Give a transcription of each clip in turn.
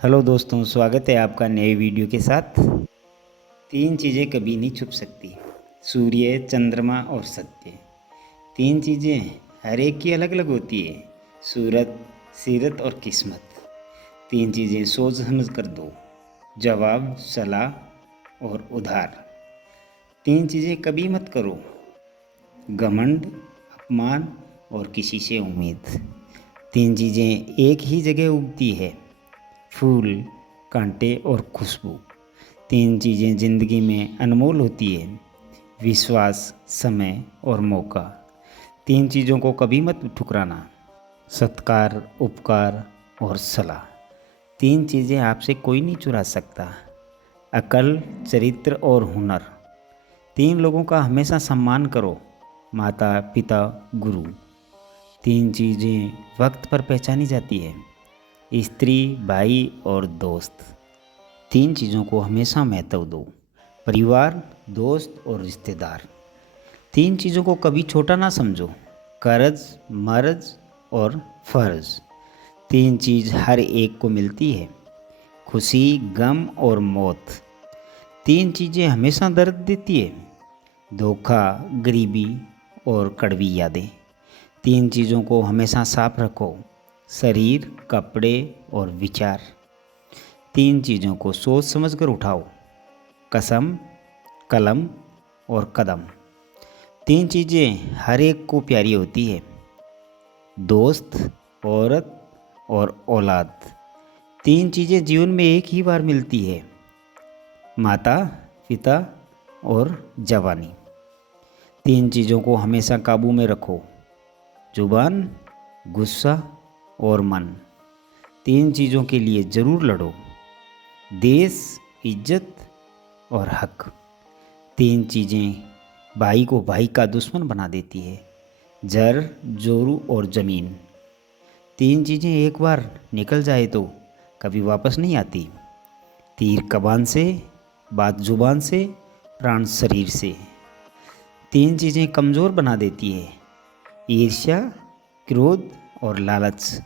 Hello दोस्तों, स्वागत है आपका नए वीडियो के साथ। तीन चीज़ें कभी नहीं छुप सकती, सूर्य, चंद्रमा और सत्य। तीन चीज़ें हर एक की अलग अलग होती है, सूरत, सीरत और किस्मत। तीन चीज़ें सोच समझ कर दो, जवाब, सलाह और उधार। तीन चीज़ें कभी मत करो, घमंड, अपमान और किसी से उम्मीद। तीन चीज़ें एक ही जगह उगती है, फूल, कांटे और खुशबू। तीन चीज़ें ज़िंदगी में अनमोल होती है, विश्वास, समय और मौका। तीन चीज़ों को कभी मत ठुकराना, सत्कार, उपकार और सलाह। तीन चीज़ें आपसे कोई नहीं चुरा सकता, अकल, चरित्र और हुनर। तीन लोगों का हमेशा सम्मान करो, माता, पिता, गुरु। तीन चीज़ें वक्त पर पहचानी जाती है, स्त्री, भाई और दोस्त। तीन चीज़ों को हमेशा महत्व दो, परिवार, दोस्त और रिश्तेदार। तीन चीज़ों को कभी छोटा ना समझो, कर्ज, मर्ज और फर्ज। तीन चीज़ हर एक को मिलती है, खुशी, गम और मौत। तीन चीज़ें हमेशा दर्द देती है, धोखा, गरीबी और कड़वी यादें। तीन चीज़ों को हमेशा साफ रखो, शरीर, कपड़े और विचार। तीन चीज़ों को सोच समझ कर उठाओ, कसम, कलम और कदम। तीन चीज़ें हर एक को प्यारी होती है, दोस्त, औरत और औलाद। तीन चीज़ें जीवन में एक ही बार मिलती है, माता, पिता और जवानी। तीन चीज़ों को हमेशा काबू में रखो, जुबान, गुस्सा और मन। तीन चीज़ों के लिए ज़रूर लड़ो, देश, इज्जत और हक। तीन चीज़ें भाई को भाई का दुश्मन बना देती है, जर, जोरू और ज़मीन। तीन चीज़ें एक बार निकल जाए तो कभी वापस नहीं आती, तीर कमान से, बात जुबान से, प्राण शरीर से। तीन चीज़ें कमज़ोर बना देती है, ईर्ष्या, क्रोध और लालच।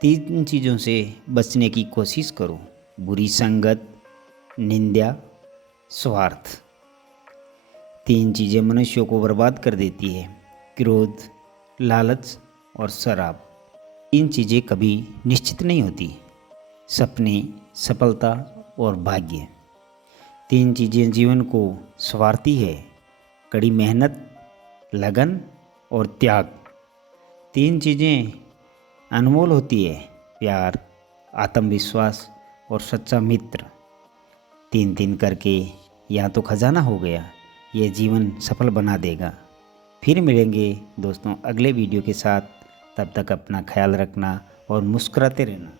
तीन चीज़ों से बचने की कोशिश करो, बुरी संगत, निंदा, स्वार्थ। तीन चीज़ें मनुष्यों को बर्बाद कर देती है, क्रोध, लालच और शराब। तीन चीज़ें कभी निश्चित नहीं होती, सपने, सफलता और भाग्य। तीन चीज़ें जीवन को संवारती है, कड़ी मेहनत, लगन और त्याग। तीन चीज़ें अनमोल होती है, प्यार, आत्मविश्वास और सच्चा मित्र। तीन तीन करके या तो खजाना हो गया, ये जीवन सफल बना देगा। फिर मिलेंगे दोस्तों अगले वीडियो के साथ, तब तक अपना ख्याल रखना और मुस्कुराते रहना।